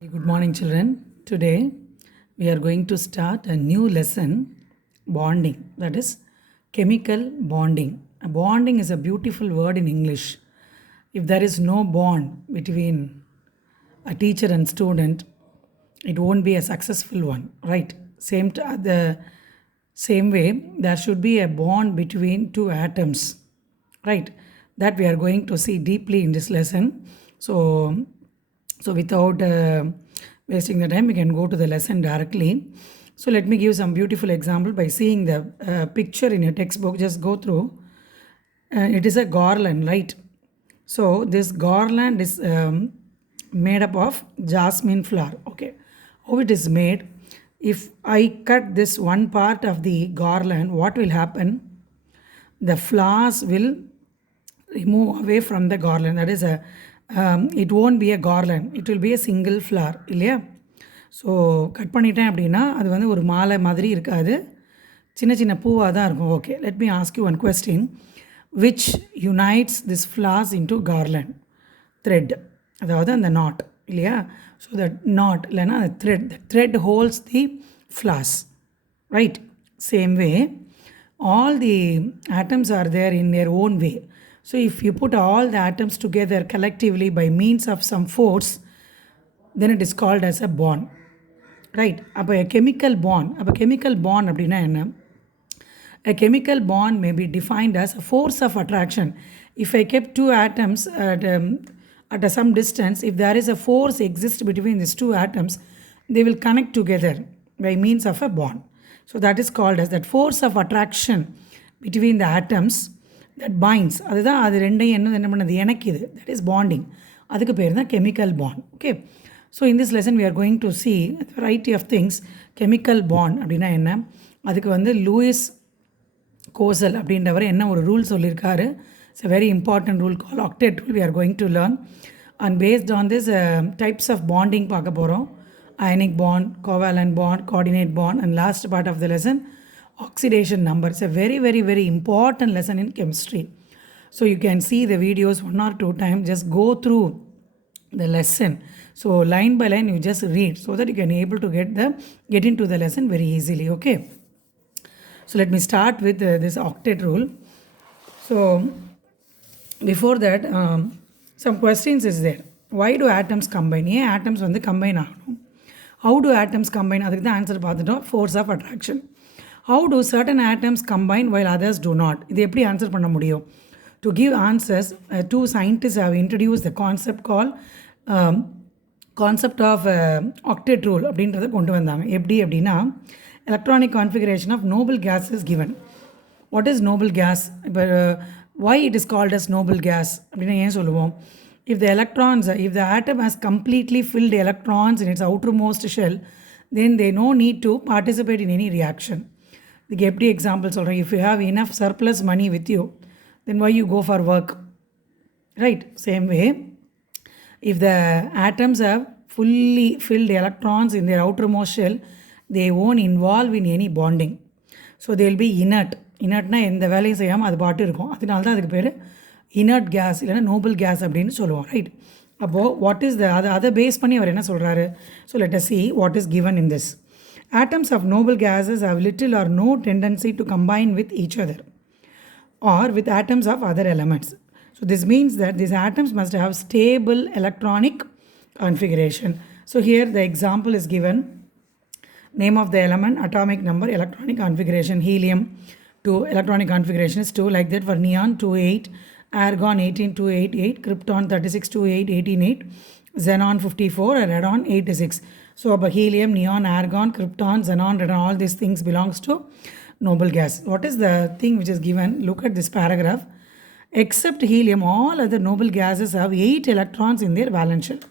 Good morning, children. Today we are going to start a new lesson, bonding. That is chemical bonding. Bonding is a beautiful word in English. If there is no bond between a teacher and student, it won't be a successful one, right? The same way, there should be a bond between two atoms, right? That we are going to see deeply in this lesson. So without wasting the time, we can go to the lesson directly. So let me give some beautiful example by seeing the picture in your textbook. Just go through. It is a garland, right? So this garland is made up of jasmine flower. Okay, how it is made? If I cut this one part of the garland, what will happen? The flowers will remove away from the garland. That is it won't be a garland, it will be a single flower இல்லையா? So cut பண்ணிட்டேன் அப்படின்னா அது வந்து ஒரு மாலை மாதிரி இருக்காது, சின்ன சின்ன பூவாக தான் இருக்கும். Okay, let me ask you one question. Which unites this flowers into garland? Thread, அதாவது அந்த நாட் இல்லையா? ஸோ தட் நாட் இல்லைன்னா அந்த thread holes the flowers, right? Same way all the atoms are there in their own way. So if you put all the atoms together collectively by means of some force, then it is called as a bond, right? அப்போ a chemical bond, அப்படின்னா என்ன? A chemical bond may be defined as a force of attraction. If I kept two atoms at some distance, if there is a force exists between these two atoms, they will connect together by means of a bond. So that is called as that force of attraction between the atoms that binds. அதுதான் அது ரெண்டையும் என்ன பண்ணது, இணைக்குது. That is bonding. அதுக்கு பேர் தான் chemical bond. Okay. So in this lesson we are going to see a variety of things. Chemical bond அப்படின்னா என்ன? அதுக்கு வந்து லூயிஸ் கோசல் அப்படின்றவர் என்ன ஒரு ரூல் சொல்லியிருக்காரு. It's a very important rule called octet rule we are going to learn. And based on this types of bonding பார்க்க போகிறோம். Ionic bond, covalent bond, coordinate bond, and last part of the lesson, oxidation number. It's a very, very, very important lesson in chemistry. So you can see the videos 1 or 2 times, just go through the lesson. So line by line you just read so that you can able to get into the lesson very easily, okay? So let me start with this octet rule. So before that, some questions is there. Why do atoms combine? ஏன் atoms வந்து combine ஆகணும்? How do atoms combine? அதுக்கு தான் answer பார்த்துட்டோம், force of attraction. How do certain atoms combine while others do not? இது எப்படி answer பண்ண முடியும்? To give answers, two scientists have introduced the concept called concept of octet rule அப்படின்றத கொண்டு வந்தாங்க. எப்படி அப்படின்னா, electronic configuration of noble gas is given. What is noble gas? இப்போ why it is called as noble gas அப்படின்னா ஏன் சொல்லுவோம்? If the atom has completely filled electrons in its outermost shell, then they no need to participate in any reaction. The எப்படி example சொல்கிறேன், if you have enough surplus money with you, then why you go for work, right? Same way, if the atoms have fully filled electrons in their outermost shell, they won't involve in any bonding. So they will be inert. இனர்ட்னா எந்த வேலையும் செய்யாமல் அது பாட்டு இருக்கும். அதனால தான் அதுக்கு பேர் இனர்ட் கேஸ் இல்லைன்னா நோபல் கேஸ் அப்படின்னு சொல்லுவோம், ரைட்? அப்போது வாட் இஸ் அதை பேஸ் பண்ணி அவர் என்ன சொல்கிறாரு? So let us see what is given in this. Atoms of noble gases have little or no tendency to combine with each other or with atoms of other elements. So this means that these atoms must have stable electronic configuration. So here the example is given. Name of the element, atomic number, electronic configuration. Helium 2, electronic configuration is 2, like that for neon 28, argon 18 288, krypton 36 28 18 8, xenon 54, and radon 86. So about helium, neon, argon, krypton, xenon, radon, all these things belongs to noble gas. What is the thing which is given? Look at this paragraph. Except helium, all other noble gases have 8 electrons in their valence shell.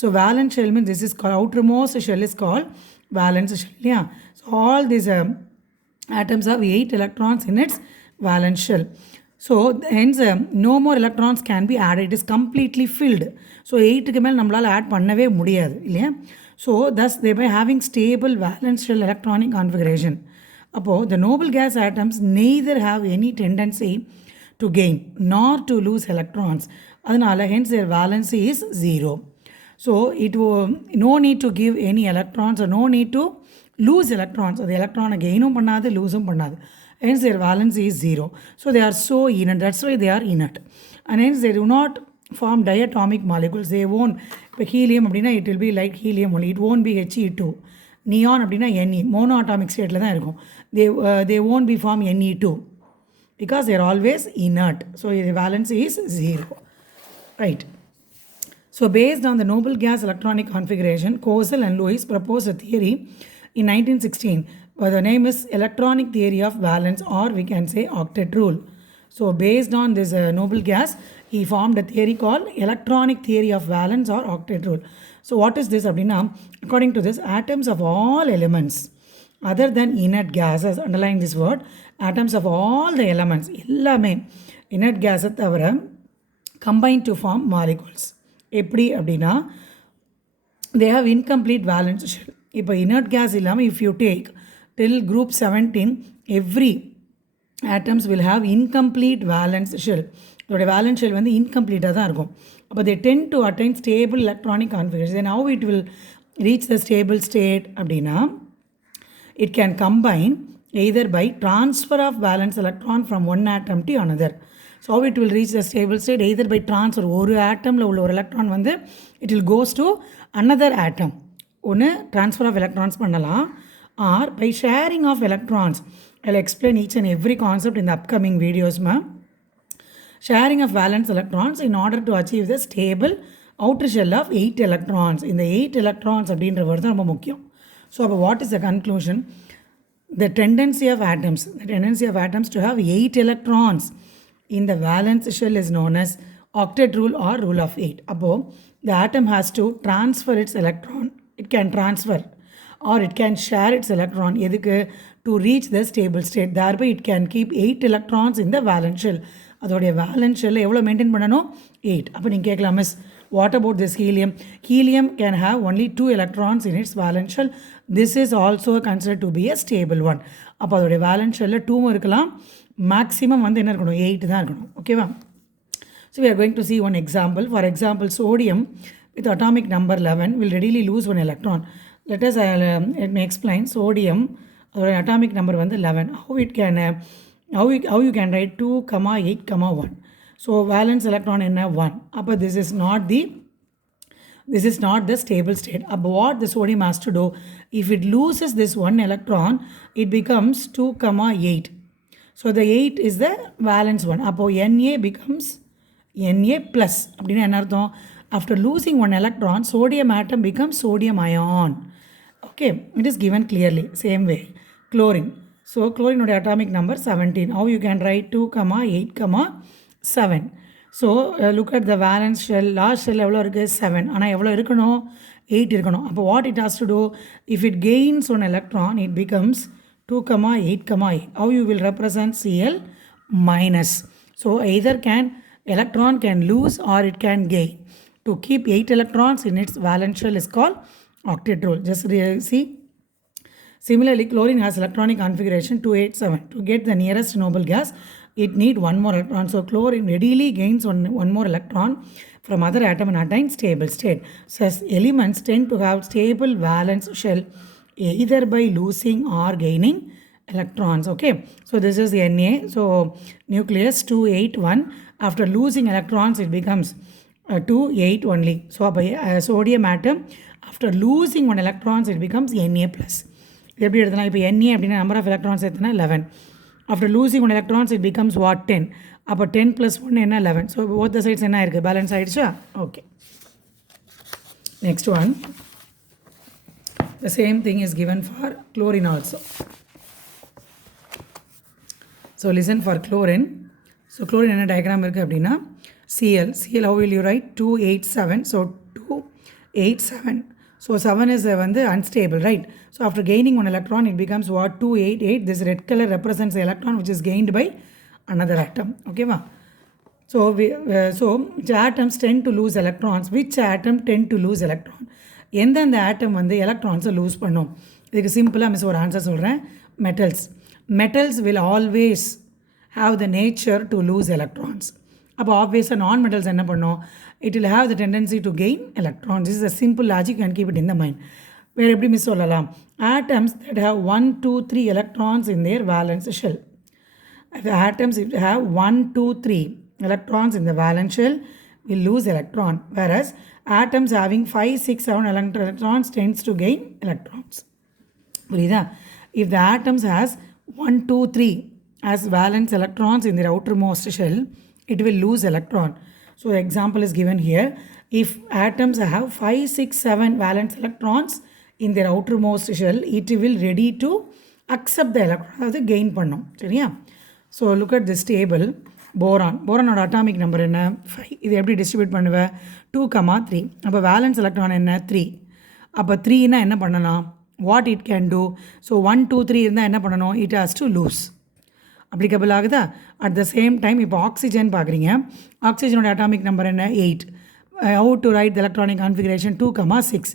So valence shell means this is called, outermost shell is called valence shell. Yeah. So all these atoms have 8 electrons in its valence shell. So hence no more electrons can be added. It is completely filled. So 8க்கு மேல் நம்மளால் add பண்ணவே முடியாது இல்லையா? So thus they by having stable valence shell electronic configuration. அப்போது the noble gas atoms neither have any tendency to gain nor to lose electrons. அதனால hence their valency is 0. So it will no need to give any electrons or no need to lose electrons. So the electron gainum pannadu looseum pannadu. Hence their valence is 0. So they are so inert. That's why they are inert. And hence they do not form diatomic molecules. They won't. Helium அப்படின்னா it will be like helium only. It won't be He2. Neon அப்படின்னா Ne. Monoatomic stateல தான் இருக்கும். They won't be form Ne2 because they are always inert. So the valence is 0. Right. So based on the noble gas electronic configuration, Kozal and Lewis proposed a theory in 1916. The name is electronic theory of valence, or we can say octet rule. So based on this noble gas, he formed a theory called electronic theory of valence or octet rule. So what is this அப்படின்னா, according to this, atoms of all elements other than inert gases, underline this word, atoms of all the elements, எல்லாமே inert gas தவிர combine to form molecules. எப்படி அப்படின்னா, they have incomplete valence shell. இப்போ inert gas இல்லாமல் if you take till group 17, every atoms will have incomplete valence shell. அதோட valence shell வந்து இன்கம்ப்ளீட்டாக தான் இருக்கும். அப்போ they tend to attain stable electronic configuration. Then how it will reach the stable state அப்படின்னா, it can combine either by transfer of valence electron from one atom to another. So how it will reach the stable state? Either by transfer. ஒரு ஆட்டமில் உள்ள ஒரு electron வந்து it will goes to another atom. ஒன்று transfer of electrons பண்ணலாம், or by sharing of electrons. I'll explain each and every concept in the upcoming videos, ma'am. Sharing of valence electrons in order to achieve the stable outer shell of 8 electrons. இந்த 8 electrons அப்படின்ற word தான் ரொம்ப முக்கியம். So what is the conclusion? The tendency of atoms to have 8 electrons in the valence shell is known as octet rule or rule of 8. அப்போ the atom has to transfer its electron. It can transfer or it can share its electron எதுக்கு, to reach the stable state. Thereby it can keep 8 electrons in the valence shell. அதோடைய valence shell எவ்வளோ maintain பண்ணணும், 8. அப்போ நீங்கள் கேட்கலாம், miss what about this helium? Helium can have only 2 electrons in its valence shell. This is also considered to be a stable one. அப்போ அதோடைய valence shell 2 இருக்கலாம், maximum வந்து என்ன இருக்கணும், 8 தான் இருக்கணும். ஓகேவா? So we are going to see one example. For example, sodium with atomic number 11 will readily lose one electron. Let me explain. Sodium atomic number வந்து 11. How it can how you can write 2, 8, 1. So valence electron என்ன 1. அப்போ this is not the stable state. But what the sodium has to do, if it loses this one electron, it becomes 2, 8. So the 8 is the valence one. அப்போ Na becomes Na plus. அப்படின்னா என்ன அர்த்தம், after losing one electron, sodium atom becomes sodium ion. Okay, it is given clearly. Same way, chlorine. So chlorine atomic number 17. How you can write 2, 8, 7. So look at the valence shell. Last shell எவ்வளோ இருக்குது, 7. ஆனால் எவ்வளோ இருக்கணும், 8 இருக்கணும். அப்போ what it has to do, if it gains one electron, it becomes 2, 8, 8. How you will represent Cl minus. So either electron can lose or it can gain. To keep 8 electrons in its valence shell is called octet rule. Just see. Similarly, chlorine has electronic configuration 287. To get the nearest noble gas, it need one more electron. So chlorine readily gains one more electron from other atom and attain stable state. So elements tend to have stable valence shell either by losing or gaining electrons. Okay, so this is Na. So nucleus 2, 8, 1. After losing electrons, it becomes 2, 8 only. So sodium atom, after losing one electrons, it becomes Na plus. எப்படி எழுதலாம், இப்போ Na அப்படின்னா number of electrons எத்தனை, 11. After losing one electrons it becomes what, 10. அப்போ 10 + 1 என்ன, 11. So both the sides என்ன இருக்குது, balance ஆகிடுச்சா? Okay, next one. The same thing is given for chlorine also. So listen for chlorine. So chlorine என்ன diagram இருக்குது அப்படின்னா, Cl. How will you write? 2, 8, 7. So 2, 8, 7. So 7 is வந்து unstable, right? So after gaining one electron, it becomes what, 2, 8, 8. This red color represents the electron which is gained by another atom. Okay, va? So atoms tend to lose electrons. Which atom tend to lose electron? எந்தெந்த ஆட்டம் வந்து எலக்ட்ரான்ஸை loose பண்ணும்? இதுக்கு சிம்பிளாக miss ஒரு answer சொல்கிறேன். Metals will always have the nature to lose electrons. அப்போ ஆப்வியஸாக நான் மெட்டல்ஸ் என்ன பண்ணும், it will have the tendency to gain electrons. This is a simple logic and keep it in the mind. Where எப்படி miss சொல்லலாம், atoms that have 1 2 3 electrons in their valence shell. The atoms if they have 1 2 3 electrons in the valence shell will lose electron, whereas atoms having 5 6 7 electrons tends to gain electrons. புரியுதா? If the atoms has 1 2 3 as valence electrons in their outermost shell, it will lose electron. So the example is given here. If atoms have 5 6 7 valence electrons in their outermost shell, it will ready to accept the electron, அதாவது gain பண்ணும். சரியா? So look at this table. போரானோட atomic number என்ன 5. இது எப்படி distribute பண்ணுவேன் 2,3. அப்போ valence electron என்ன 3. அப்போ 3னா என்ன பண்ணலாம், what it can do. So 1 2 3 இருந்தால் என்ன பண்ணணும், it has to lose. Applicable ஆகுதா? அட் த சேம் டைம் இப்போ ஆக்சிஜன் பார்க்குறீங்க, ஆக்சிஜனோட அட்டாமிக் நம்பர் என்ன 8. How to right the electronic configuration 2,6.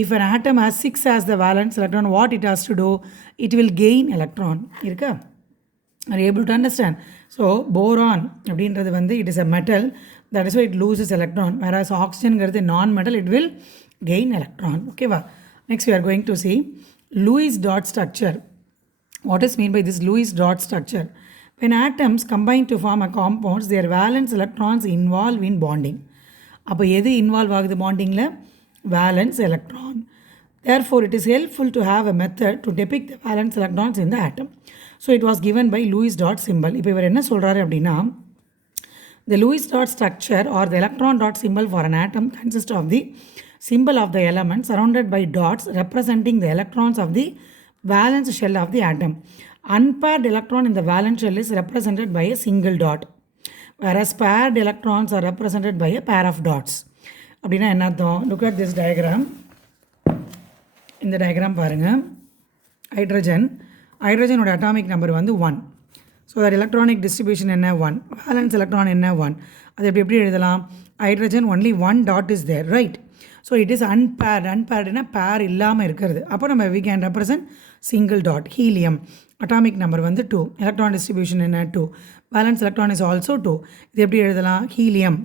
If an atom has 6 as the valence electron, what it has to do, it will gain electron. இருக்கா? Are you able to understand? So boron அப்படின்றது வந்து it is a metal, that is why it loses electron, whereas oxygenங்கிறது non-metal, it will gain electron. Okay, next we are going to see Lewis dot structure. What is mean by this Lewis dot structure? When atoms combine to form a compound, their valence electrons involve in bonding. அப்போ எது involve ஆகுது பாண்டிங்கில், valence electron. Therefore, it is helpful to have a method to depict the valence electrons in the atom. So, it was given by Lewis dot symbol. இப்போ இவர் என்ன சொல்கிறாரு அப்படின்னா, the Lewis dot structure or the electron dot symbol for an atom consists of the symbol of the element surrounded by dots representing the electrons of the valence shell of the atom. Unpaired electron in the valence shell is represented by a single dot, whereas paired electrons are represented by a pair of dots. அப்படின்னா என்ன அர்த்தம்? Look at this diagram. இந்த diagram பாருங்கள். ஹைட்ரஜனோட atomic number வந்து 1. So that electronic distribution என்ன 1. Valence electron என்ன 1. அது எப்படி எழுதலாம், hydrogen only 1 dot is there, right. So it is அன்பேர்டுனா பேர் இல்லாமல் இருக்கிறது. அப்போ நம்ம we can represent single dot. Helium atomic number வந்து 2. எலக்ட்ரான் டிஸ்ட்ரிபியூஷன் என்ன 2. Valence electron is also 2. இது எப்படி எழுதலாம், ஹீலியம்.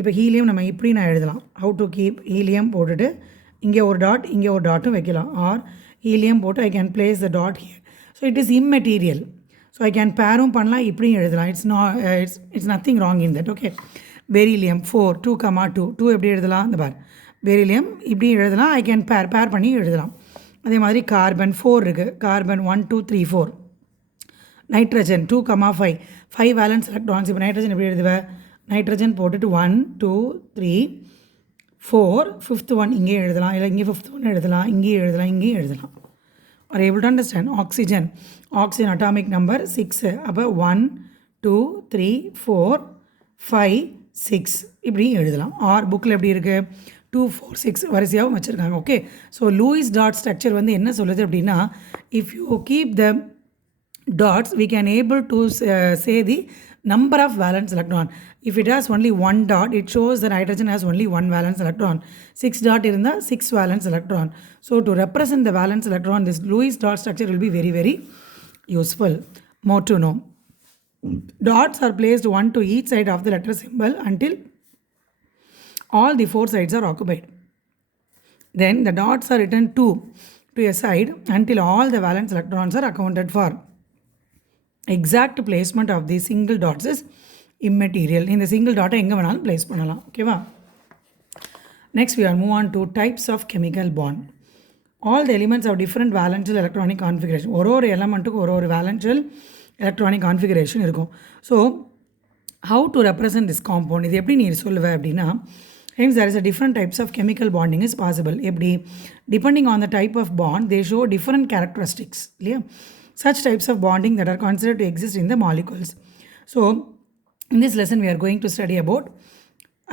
இப்போ ஹீலியம் நம்ம இப்படி நான் எழுதலாம், ஹவு டு கீப் ஹீலியம் போட்டுட்டு இங்கே ஒரு டாட் இங்கே ஒரு டாட்டும் வைக்கலாம், ஆர் ஹீலியம் போட்டு I can place the dot here. So it is immaterial. So I can பேரும் பண்ணலாம், இப்படியும் எழுதலாம். It's nothing wrong in that. Okay, beryllium 4 2,2 எப்படி எழுதலாம், இந்த பார் பெரிலியம் இப்படி எழுதலாம். ஐ கேன் பேர் பண்ணி எழுதலாம். அதே மாதிரி கார்பன் 4 இருக்குது, கார்பன் 1 2 3 4. Nitrogen 2,5 5 valence electrons. இப்போ நைட்ரஜன் எப்படி எழுதுவேன், நைட்ரஜன் போட்டுட்டு 1 2 3 4 5th one இங்கே எழுதலாம், இல்லை இங்கே 5th one எழுதலாம், இங்கேயும் எழுதலாம், இங்கேயும் எழுதலாம். Are you able to understand? Oxygen atomic number 6. அப்போ 1 2 3 4 5 6 இப்படி எழுதலாம். ஆர் புக்கில் எப்படி இருக்குது 2 4 6 வரிசையாகவும் வச்சுருக்காங்க. Okay, so Lewis dot structure வந்து என்ன சொல்லுது அப்படின்னா, if you keep the dots, we can able to say the number of valence electron. If it has only one dot, it shows that hydrogen has only one valence electron. 6 dot irundha 6 valence electron. So to represent the valence electron, this Lewis dot structure will be very very useful. More to know, dots are placed one to each side of the letter symbol until all the 4 sides are occupied. Then the dots are written 2 to a side until all the valence electrons are accounted for. Exact placement of the single dots is immaterial. In the single dot எங்கே வேணாலும் place பண்ணலாம். ஓகேவா? Next we are move on to types of chemical bond. All the elements have different valential electronic configuration. ஒரு எலமெண்ட்டுக்கு ஒரு valential electronic configuration இருக்கும். So how to represent this compound? இது எப்படி நீ சொல்லுவ அப்படின்னா, hence there is a different types of chemical bonding is possible. எப்படி, depending on the type of bond, they show different characteristics. இல்லையா? Such types of bonding that are considered to exist in the molecules. So in this lesson we are going to study about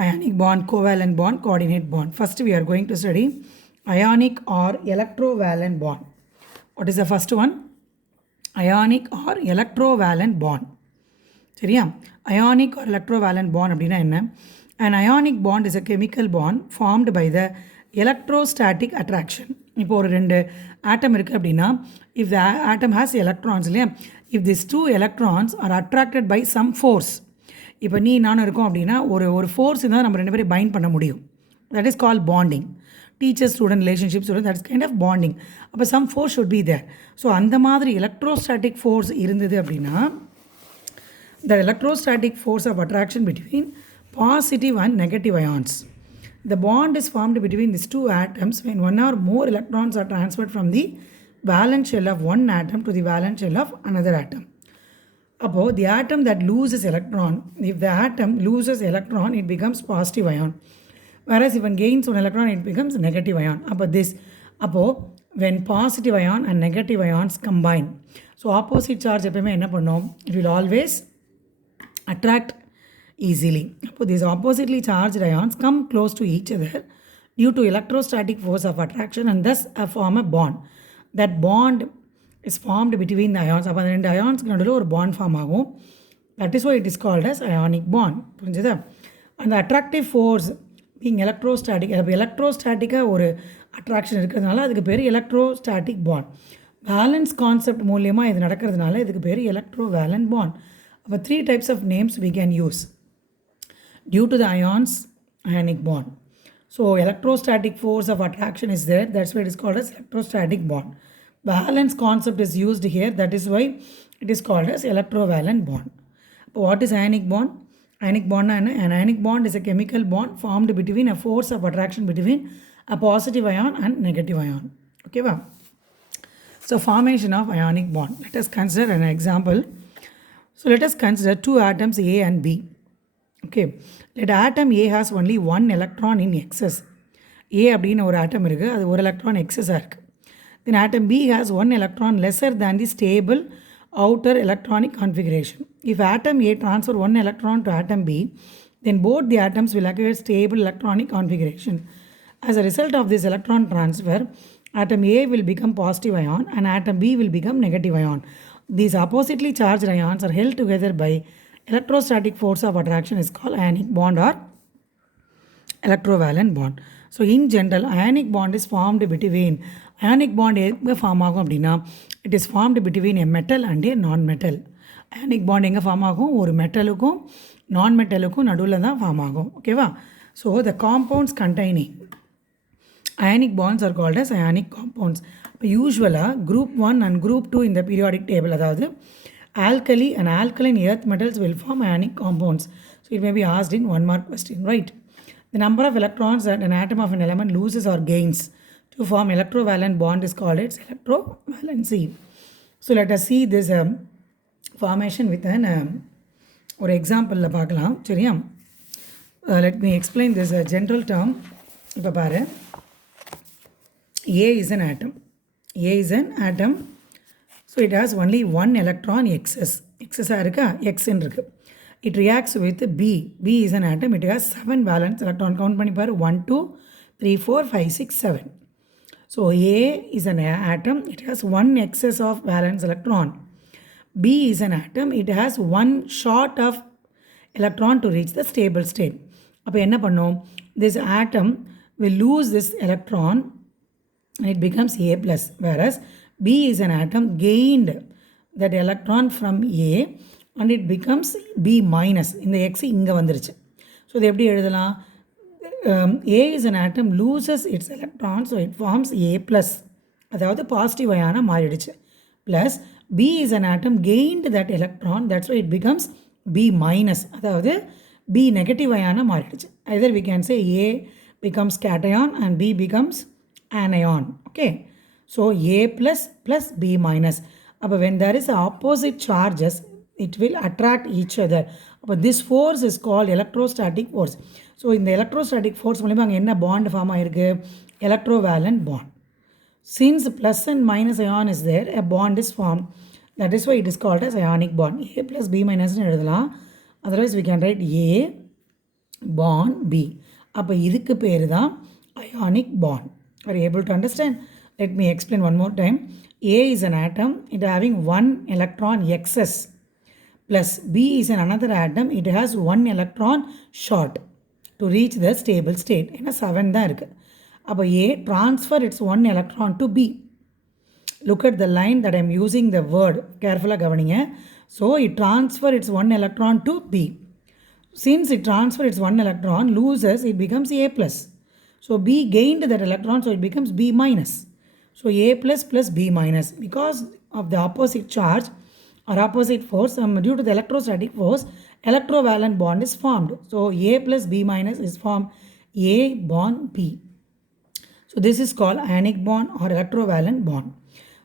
ionic bond, covalent bond, coordinate bond. First we are going to study ionic or electrovalent bond. What is the first one? Ionic or electrovalent bond. சரியா? Ionic or electrovalent bond அப்படின்னா என்ன? An ionic bond is a chemical bond formed by the electrostatic attraction. இப்போ ஒரு 2 ஆட்டம் இருக்குது அப்படின்னா, if the atom has electrons இல்லையா, if these 2 electrons are attracted by some force, இப்போ நீ நானும் இருக்கோம் அப்படின்னா ஒரு ஃபோர்ஸ் இருந்தால் நம்ம ரெண்டு பேரும் பைண்ட் பண்ண முடியும். That is call bonding. Teacher student relationship student that's kind of bonding. அப்போ some force should be there. So அந்த மாதிரி எலக்ட்ரோஸ்டாட்டிக் ஃபோர்ஸ் இருந்தது அப்படின்னா the electrostatic force of attraction between positive and negative ions. The bond is formed between these two atoms when one or more electrons are transferred from the valence shell of one atom to the valence shell of another atom. Appo the atom that loses electron, if the atom loses electron, it becomes positive ion. Whereas if one gains one electron, it becomes negative ion. Appo when positive ion and negative ions combine, so opposite charge எப்பவுமே என்ன பண்ணும், it will always attract easily. So these oppositely charged ions come close to each other due to electrostatic force of attraction and thus form a bond. That bond is formed between the ions. அப்போ அந்த ரெண்டு ionsக்கு நடுவில் ஒரு bond form ஆகும். That is why it is called as ionic bond. புரிஞ்சுதா? அந்த attractive force being electrostatic, எலக்ட்ரோஸ்டாட்டிக்காக ஒரு attraction இருக்கிறதுனால அதுக்கு பேர் electrostatic bond. வேலன்ஸ் கான்செப்ட் மூலியமாக இது நடக்கிறதுனால இதுக்கு பேர் electrovalent bond. About 3 types of names we can use due to the ions ionic bond. So electrostatic force of attraction is there, that's why it is called as electrostatic bond. Valence concept is used here, that is why it is called as electrovalent bond. What is ionic bond? Ionic bond, an ionic bond is a chemical bond formed between a force of attraction between a positive ion and negative ion. Okay, wow. So formation of ionic bond. Let us consider an example. So let us consider two atoms A and B. Okay, let atom A has only one electron in excess. A அப்படின்னு ஒரு atom இருக்குது, அது ஒரு electron excess-ஆக இருக்குது. Then atom B has one electron lesser than the stable outer electronic configuration. If atom A transfer one electron to atom B, then both the atoms will acquire stable electronic configuration. As a result of this electron transfer, atom A will become positive ion and atom B will become negative ion. These oppositely charged ions are held together by electrostatic force of attraction is called ionic bond or electrovalent bond. So in general, ionic bond is formed between, ionic bond எங்கே form ஆகும் அப்படின்னா, it is formed between a metal and a non-metal. ionic bond எங்கே form ஆகும், ஒரு மெட்டலுக்கும் நான் மெட்டலுக்கும் நடுவில் தான் form ஆகும். ஓகேவா? So the compounds containing ionic bonds are called as ionic compounds. Usually group 1 and group 2 in the periodic table, அதாவது alkali and alkaline earth metals will form ionic compounds. So it may be asked in 1 mark question, right? The number of electrons that an atom of an element loses or gains to form electrovalent bond is called its electrovalency. So let us see this formation with an ஒரு எக்ஸாம்பிளில் பார்க்கலாம். சரியா? Let me explain this general term. இப்போ பாரு, A is an atom. A is an atom. So it has only one electron excess. Excess-ஆக இருக்கா? X இருக்கு. It reacts with B. B is an atom. It has 7 valence electron. Count பண்ணி பாரு. 1, 2, 3, 4, 5, 6, 7. So A is an atom. It has one excess of valence electron. B is an atom. It has one short of electron to reach the stable state. அப்போ என்ன பண்ணும்? This atom will lose this electron and it becomes A plus, whereas B is an atom gained that electron from A and it becomes B minus. இந்த X இங்கே வந்துருச்சு. So இது எப்படி எழுதலாம்? A is an atom loses its electron, so it forms A plus, அதாவது positive அயானாக மாறிடுச்சு. Plus B is an atom gained that electron, that's why it becomes B minus, அதாவது B negative அயானாக மாறிடுச்சு. Either we can say A becomes cation and B becomes anion. Okay, so A plus plus B minus. But when there is opposite charges, it will attract each other. But this force is called electrostatic force. So in the electrostatic force மூலமா அங்கே என்ன bond form ஆயிருக்கு? Electrovalent bond. Since plus and minus ion is there, a bond is formed. That is why it is called as ionic bond. A plus B minus எழுதலாம். Otherwise we can write A bond B. அப்போ இதுக்கு பேர் தான் ionic bond. Are you able to understand? Let me explain one more time. A is an atom, it having one electron excess, plus B is another atom, it has one electron short to reach the stable state. ஏன்னா 7 தான் இருக்கு. அப்போ A transfer its one electron to B. Look at the line that I am using the word. Carefully கவனிங்க. So it transfer its one electron to B. Since it transfers its one electron, loses, it becomes A plus. So B gained that electron, so it becomes B minus. So A plus plus B minus. Because of the opposite charge or opposite force, due to the electrostatic force, electrovalent bond is formed. So A plus B minus is formed A bond B. So this is called ionic bond or electrovalent bond.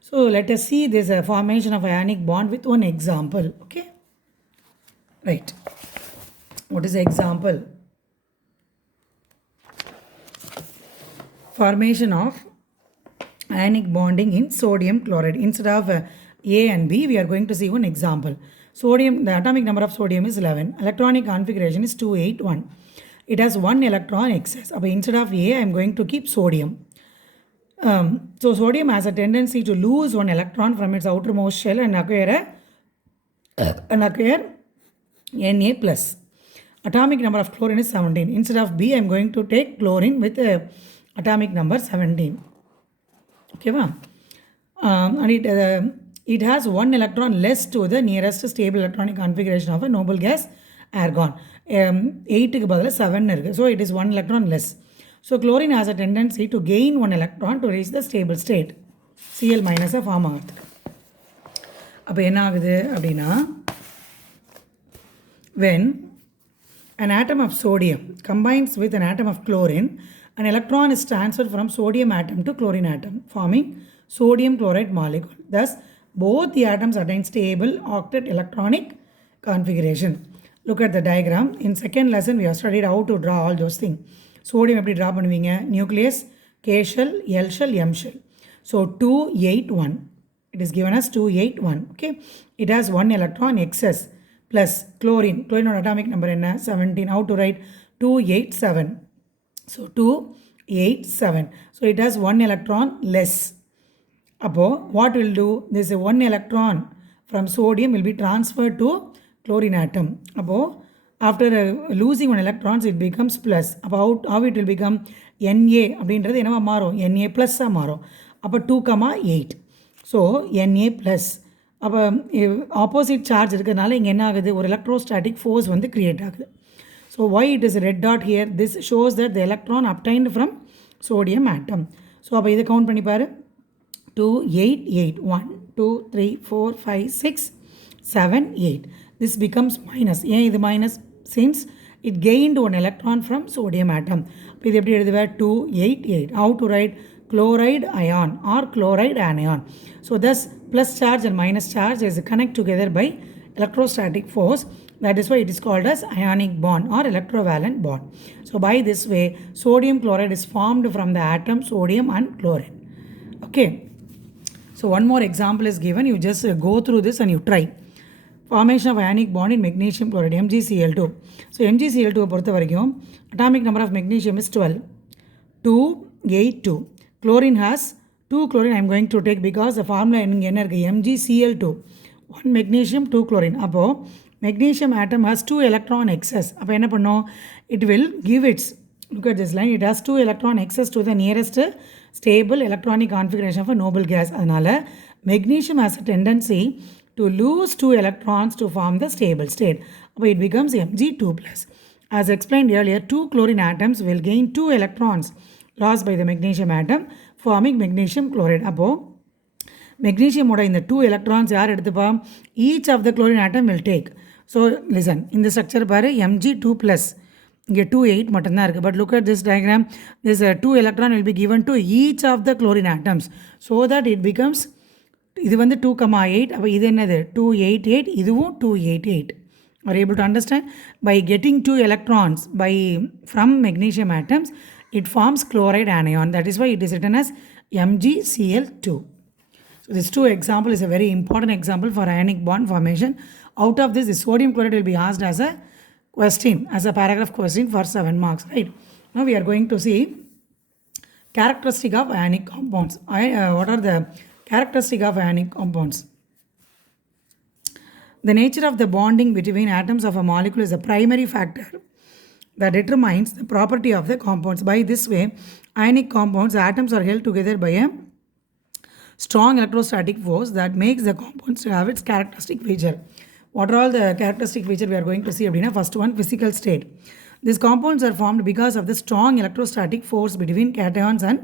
So let us see this formation of ionic bond with one example. Okay. Right. What is the example? Formation of ionic bonding in sodium chloride. Instead of A and B, we are going to see one example. Sodium, the atomic number of sodium is 11. Electronic configuration is 281. It has one electron excess. But instead of A, I am going to keep sodium. So sodium has a tendency to lose one electron from its outermost shell and acquire Na plus. Atomic number of chlorine is 17. Instead of B, I am going to take chlorine with atomic number 17. Okay, and it has one electron less to the nearest stable electronic configuration of a noble gas argon. 8 க்கு பதிலா 7 இருக்கு. So it is one electron less. So chlorine has a tendency to gain one electron to reach the stable state. Cl minus form ஆகுது. அப்போ என்ன ஆகுது அப்படின்னா, when an atom of sodium combines with an atom of chlorine, an electron is transferred from sodium atom to chlorine atom, forming sodium chloride molecule. Thus, both the atoms attain stable octet electronic configuration. Look at the diagram. In second lesson, we have studied how to draw all those things. Sodium எப்படி draw பண்ணுவீங்க? Nucleus, K shell, L shell, M shell. So 281. It is given as 281. Okay. It has one electron excess plus chlorine. Chlorine atomic number என்ன? 17. How to write? 287. So 287. So it has one electron less. Appo what will do? This one electron from sodium will be transferred to chlorine atom. Appo after losing one electrons, it becomes plus. Appo how it will become? Na அப்படின்றது என்னவா மாறும்? Na plus மாறும். அப்போ 2,8. So Na plus. அப்போ opposite charge இருக்கிறதுனால இங்கே என்ன ஆகுது? ஒரு எலக்ட்ரோஸ்டாட்டிக் ஃபோர்ஸ் வந்து கிரியேட் ஆகுது. So why it is a red dot here? This shows that the electron obtained from sodium atom. So அப்போ இதை கவுண்ட் பண்ணி பாரு. 2, 8, 8. 1, 2, 3, 4, 5, 6, 7, 8. This becomes minus. ஏன் இது minus? Since it gained one electron from sodium atom. இப்போ இது எப்படி எழுதுவ? 2, 8, 8. How to write? Chloride ion or chloride anion. So thus plus charge and minus charge is connect together by electrostatic force. That is why it is called as ionic bond or electrovalent bond. So by this way, sodium chloride is formed from the atom sodium and chlorine. Okay. So one more example is given. You just go through this and you try. Formation of ionic bond in magnesium chloride, MgCl2. So MgCl2 பொறுத்த வரைக்கும் atomic number of magnesium is 12. 282. Chlorine has 2 chlorine I am going to take because the formula என்ன இருக்கு? MgCl2. 1 magnesium, 2 chlorine. அப்போ magnesium atom has 2 electron excess. அப்போ என்ன பண்ணும்? It will give its, look at this line, it has 2 electron excess to the nearest stable electronic configuration of a noble gas. அதனால magnesium has a tendency to lose 2 electrons to form the stable state. அப்போ it becomes Mg2+. As explained earlier, 2 chlorine atoms will gain 2 electrons lost by the magnesium atom, forming magnesium chloride. அப்போ magnesium ஓட இந்த 2 electrons யார் எடுத்துப்பா? Each of the chlorine atom will take. So listen, இந்த structure பாரு, Mg2+. இங்கே 2, 8 மட்டும்தான் இருக்குது. But look at this diagram. This 2 electron will be given to each of the chlorine atoms. So that it becomes, இது வந்து 2,8. அப்போ இது என்னது? 288. இதுவும் 288. Are you able to understand? By getting 2 electrons from magnesium atoms, it forms chloride anion. That is why it is written as MgCl2. So this 2 example is a very important example for ionic bond formation. Out of this, the sodium chloride will be asked as a question, as a paragraph question for 7 marks. Right? Now we are going to see characteristic of ionic compounds. What are the characteristic of ionic compounds? The nature of the bonding between atoms of a molecule is a primary factor that determines the property of the compounds. By this way, ionic compounds, atoms are held together by a strong electrostatic force that makes the compounds to have its characteristic feature. What are all the characteristic feature we are going to see அப்படின்னா first one physical state. These compounds are formed because of the strong electrostatic force between cations and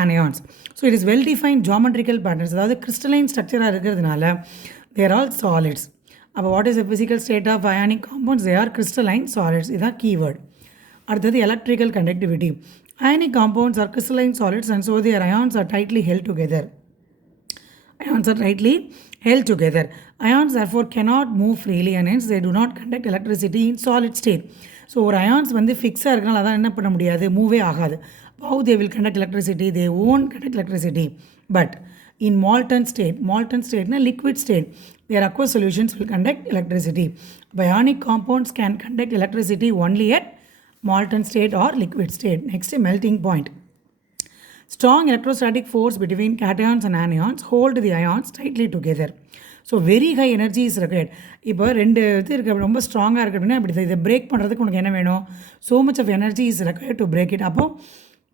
anions. So it is well defined geometrical patterns, அதாவது crystalline structure இருக்கிறதுனால they are all solids. அப்போ what is the physical state of ionic compounds? They are crystalline solids. இதுதான் keyword. அடுத்தது electrical conductivity. Ionic compounds are crystalline solids and so their ions are tightly held together. Ions are tightly held together. Ions therefore cannot move freely and hence they do not conduct electricity in solid state. So ஒரு ions வந்து ஃபிக்ஸாக இருக்கனால அதான் என்ன பண்ண முடியாது, மூவே ஆகாது. How they will conduct electricity? They won't conduct electricity. But in molten state na liquid state, their aqueous solutions will conduct electricity. Ionic compounds can conduct electricity only at molten state or liquid state. Next, melting point. Strong electrostatic force between cations and anions hold the ions tightly together. So very high energy is required. இப்போ ரெண்டு இது இருக்க ரொம்ப ஸ்ட்ராங்காக இருக்குது அப்படின்னா இப்படி இதை பிரேக் பண்ணுறதுக்கு உனக்கு என்ன வேணும், so much of energy is required to break it. அப்போது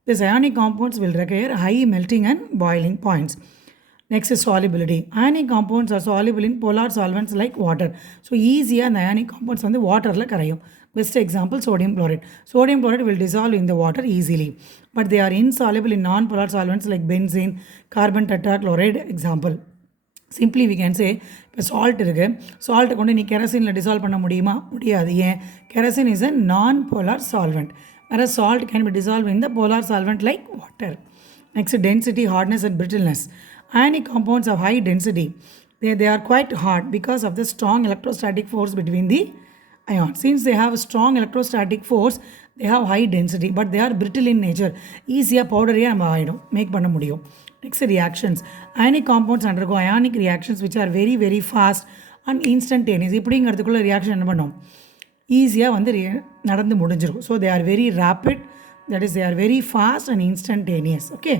this ionic compounds will require high melting and boiling points. Next is solubility. Ionic compounds are soluble in polar solvents like water. So ஈஸியாக அந்த ionic compounds வந்து வாட்டரில் கரையும். Best example, sodium chloride. Sodium chloride will dissolve in the water easily, but they are insoluble in non-polar solvents like benzene, carbon tetrachloride example. Simply we can say, இப்போ salt இருக்குது, சால்ட்டை கொண்டு நீ கெரசினில் dissolve பண்ண முடியுமா, முடியாது. ஏன், கெரசின் இஸ் அ நான் polar solvent, வேறு salt can be dissolve in the polar solvent like water. Next density, hardness and brittleness. Ionic compounds have high density. They are quite hard because of the strong electrostatic force between the ions. Since they have a strong electrostatic force, they have high density, but they are brittle in nature. ஈஸியாக பவுடரையே நம்ம ஆகிடும், make பண்ண முடியும். Next, reactions. Ionic compounds undergo ionic reactions which are very very fast and instantaneous. இப்படிங்கிறதுக்குள்ள reaction என்ன பண்ணும், ஈஸியாக வந்து நடந்து முடிஞ்சிடும். So they are very rapid, that is they are very fast and instantaneous. Okay.